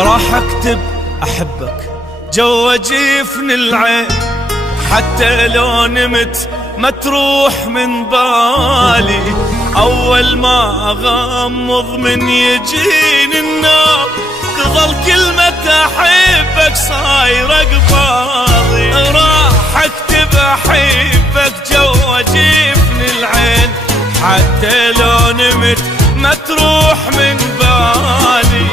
راح اكتب احبك جوا جفن العين، حتى لو نمت ما تروح من بالي. اول ما اغمض من يجيني النوم تظل كلمة احبك صايرة قبالي. راح اكتب احبك جوا جفن العين، حتى لو نمت ما تروح من بالي.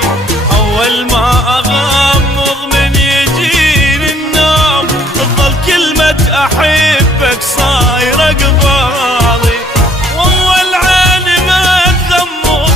اول ما اغمض من يجيني النوم تظل كلمة احبك صايرة قبالي. واول عيني ما تغمض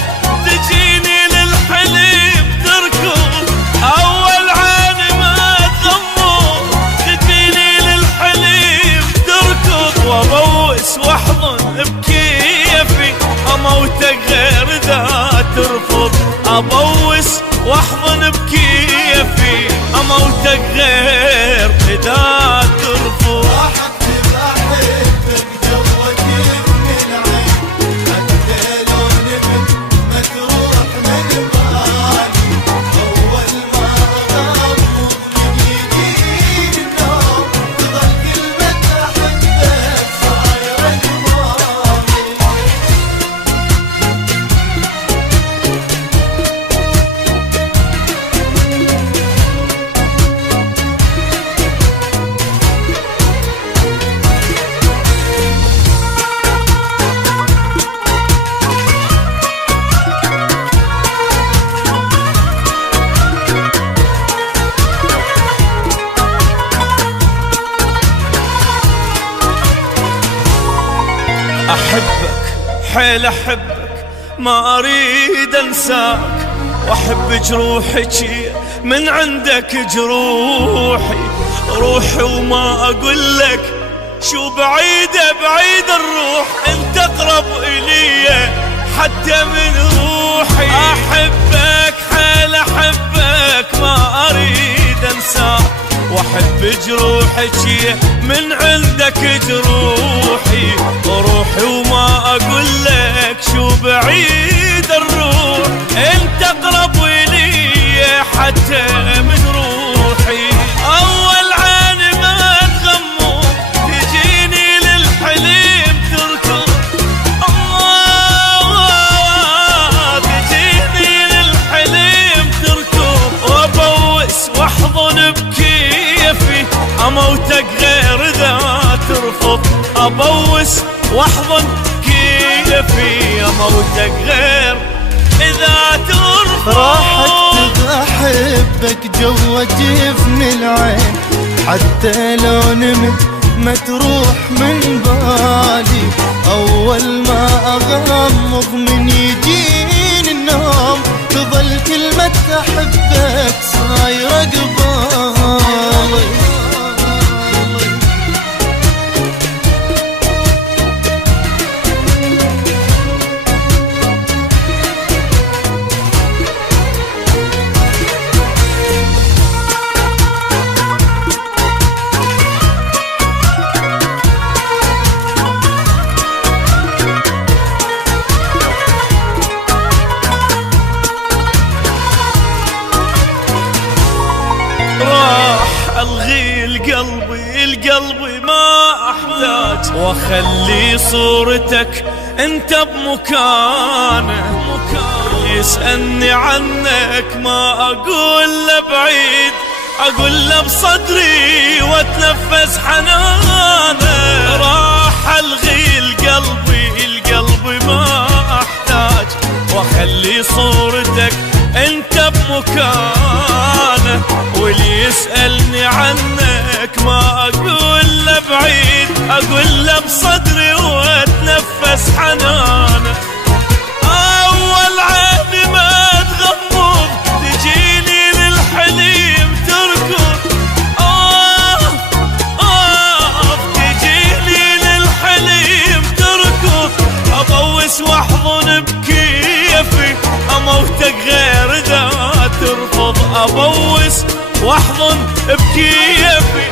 تجيني للحليم تركض. اول عيني ما تغمض تجيني للحليم تركض، وابوس واحضن بكيفي اموتك غير ذا ترفض. ابوس واحضن بكيفي اموتك غير ذا ترفض. راح اكتب احبك جوا جفن العين، حتى لو نمت ما تروح من بالي. اول ما اغمض من يجيني النوم تظل كلمة احبك صايرة قبالي. احبك حيل احبك ما اريد انساك، واحب جروحك من عندك جروحي. روحي وما اقول لك شو بعيدة بعيد الروح، انت اقرب الي حتى من روحي. احبك حيل احبك ما اريد انساك، واحب جروحك من عندك جروحي. روحي وما اقول لك شو بعيد الروح، انت اقرب الي حتى من روحي. اول عيني ما تغمض تجيني للحليم تركض. تجيني للحليم تركض، وابوس واحضن بكيفي اموتك غير ذا ترفض. ابوس واحضن كيفي اموتك غير اذا ترفض. راح اكتب احبك جوا جفن العين، حتى لو نمت ما تروح من بالي. اول ما اغمض من يجيني النوم تظل كلمة احبك صايرة قبالي. الغي القلبي ما احتاج، واخلي صورتك انت بمكانه. يسألني عنك ما اقول له بعيد، اقول له بصدري واتنفس حنانه. راح الغي القلبي ما احتاج، واخلي صورتك انت بمكانه. واللي يسألني عنك ما اقول له بعيد، اقول له بصدري واتنفس حنانه. اول عيني ما تغمض تجيني للحليم تركض. تجيني للحليم تركض، ابوس واحضن بكيفي اموتك غير ذا ترفض. ابوس واحضن بكيفي